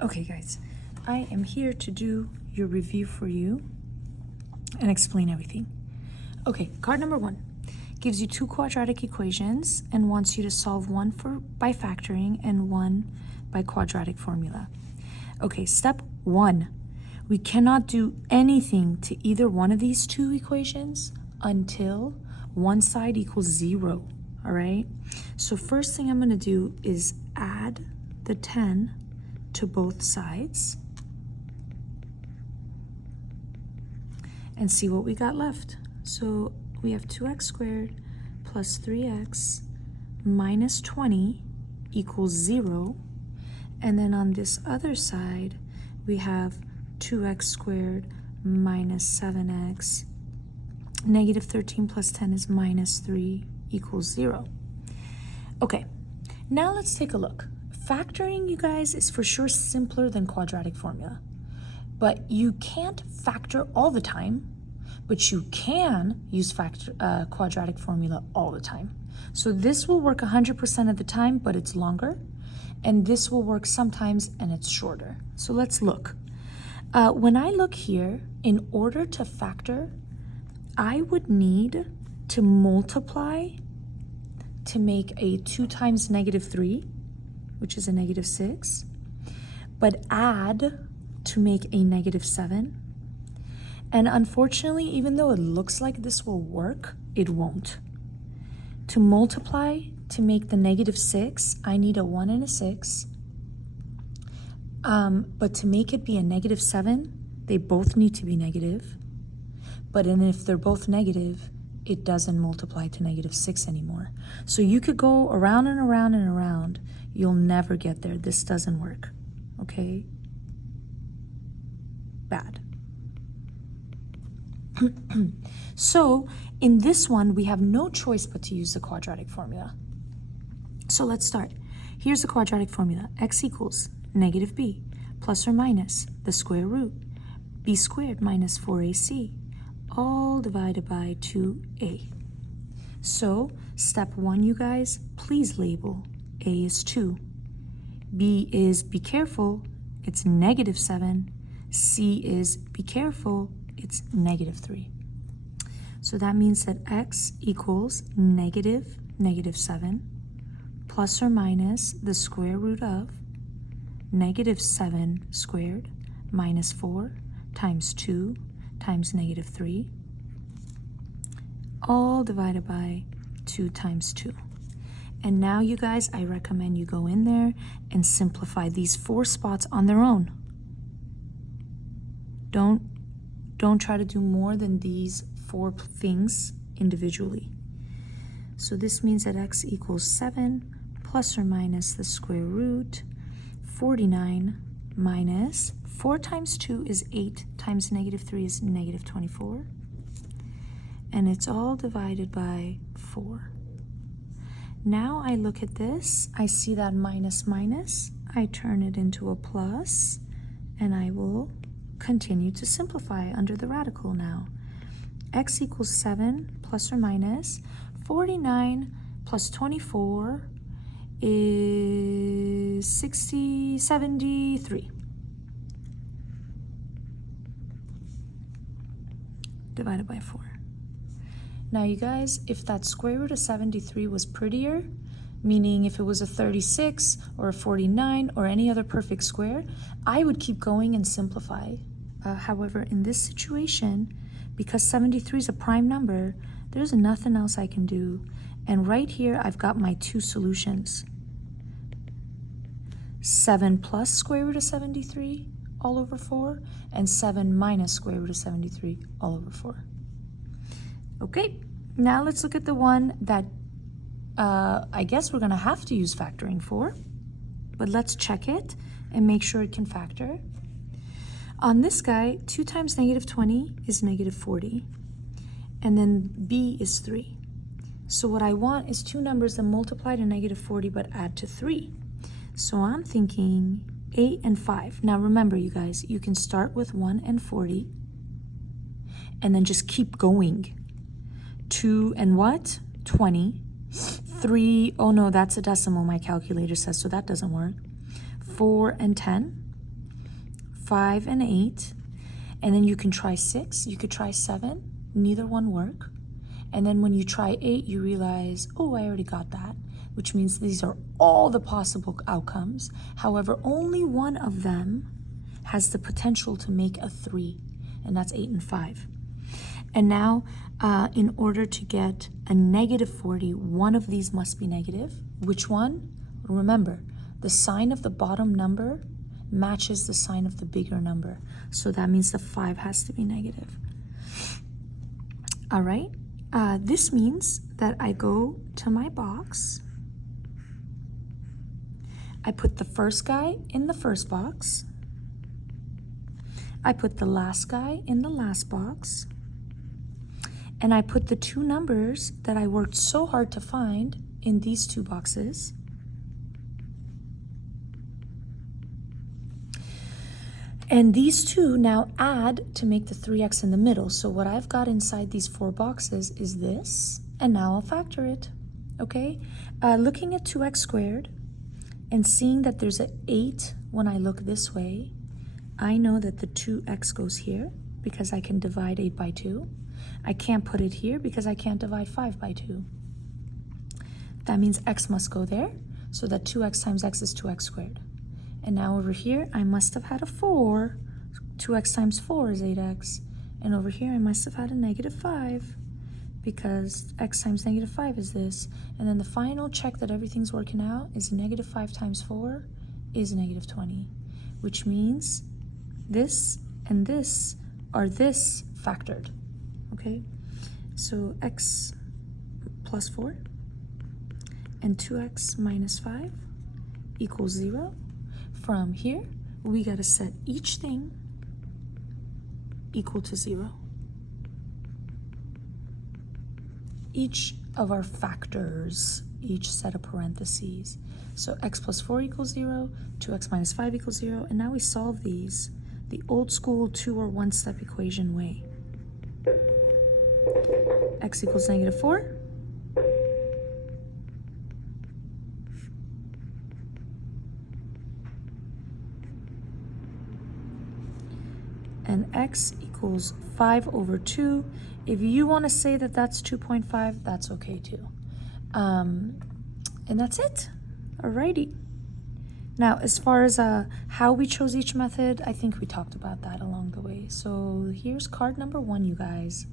Okay, guys, I am here to do your review for you and explain everything. Okay, card number 1 gives you 2 quadratic equations and wants you to solve one by factoring and one by quadratic formula. Okay, step 1. We cannot do anything to either one of these 2 equations until one side equals 0, all right? So first thing I'm going to do is add the 10 to both sides and see what we got left. So we have 2x squared plus 3x minus 20 equals 0. And then on this other side, we have 2x squared minus 7x. Negative 13 plus 10 is minus 3 equals 0. Okay, now let's take a look. Factoring, you guys, is for sure simpler than quadratic formula. But you can't factor all the time, but you can use quadratic formula all the time. So this will work 100% of the time, but it's longer. And this will work sometimes, and it's shorter. So let's look. When I look here, in order to factor, I would need to multiply to make a 2 times negative 3, which is a negative 6, but add to make a negative 7. And unfortunately, even though it looks like this will work, it won't. To multiply to make the negative 6, I need a 1 and a 6. But to make it be a negative 7, they both need to be negative. But if they're both negative, it doesn't multiply to negative 6 anymore. So you could go around and around and around. You'll never get there. This doesn't work. Okay? Bad. So in this one, we have no choice but to use the quadratic formula. So let's start. Here's the quadratic formula. X equals negative b plus or minus the square root b squared minus 4ac, all divided by 2a. So step 1, you guys, please label. A is 2. B is, be careful, it's negative 7. C is, be careful, it's negative 3. So that means that x equals negative 7 plus or minus the square root of negative 7 squared minus 4 times 2 times negative 3, all divided by 2 times 2. And now, you guys, I recommend you go in there and simplify these 4 spots on their own. Don't try to do more than these 4 things individually. So this means that x equals 7 plus or minus the square root 49 minus 4 times 2 is 8 times negative 3 is negative 24. And it's all divided by 4. Now I look at this, I see that minus minus, I turn it into a plus, and I will continue to simplify under the radical now. X equals 7 plus or minus 49 plus 24 is 73. Divided by 4. Now, you guys, if that square root of 73 was prettier, meaning if it was a 36 or a 49 or any other perfect square, I would keep going and simplify. However, in this situation, because 73 is a prime number, there's nothing else I can do. And right here, I've got my 2 solutions. 7 plus square root of 73 all over 4, and 7 minus square root of 73 all over 4. Okay, now let's look at the one that I guess we're going to have to use factoring for, but let's check it and make sure it can factor. On this guy, 2 times negative 20 is negative 40, and then b is 3. So what I want is 2 numbers that multiply to negative 40 but add to 3. So I'm thinking 8 and 5. Now remember, you guys, you can start with 1 and 40, and then just keep going. 2 and what? 20. 3, oh no, that's a decimal, my calculator says, so that doesn't work. 4 and 10. 5 and 8, and then you can try 6, you could try 7, neither one work. And then when you try 8, you realize, oh, I already got that, which means these are all the possible outcomes. However, only one of them has the potential to make a 3, and that's 8 and 5. And now, in order to get a negative 40, one of these must be negative. Which one? Remember, the sign of the bottom number matches the sign of the bigger number. So that means the 5 has to be negative. All right? This means that I go to my box. I put the first guy in the first box. I put the last guy in the last box. And I put the two numbers that I worked so hard to find in these two boxes. And these two now add to make the 3x in the middle. So what I've got inside these 4 boxes is this, and now I'll factor it, okay? Looking at 2x squared and seeing that there's an 8 when I look this way, I know that the 2x goes here because I can divide 8 by 2. I can't put it here because I can't divide 5 by 2. That means x must go there, so that 2x times x is 2x squared. And now over here, I must have had a 4. 2x times 4 is 8x. And over here, I must have had a negative 5 because x times negative 5 is this. And then the final check that everything's working out is negative 5 times 4 is negative 20, which means this and this are this factored, okay? So x plus 4 and 2x minus 5 equals 0. From here, we got to set each thing equal to 0. Each of our factors, each set of parentheses. So x plus 4 equals 0, 2x minus 5 equals 0, and now we solve these the old school 2 or 1 step equation way. X equals negative 4. And x equals 5 over 2. If you want to say that that's 2.5, that's okay too. And that's it. Alrighty. Now, as far as how we chose each method, I think we talked about that along the way. So here's card number 1, you guys.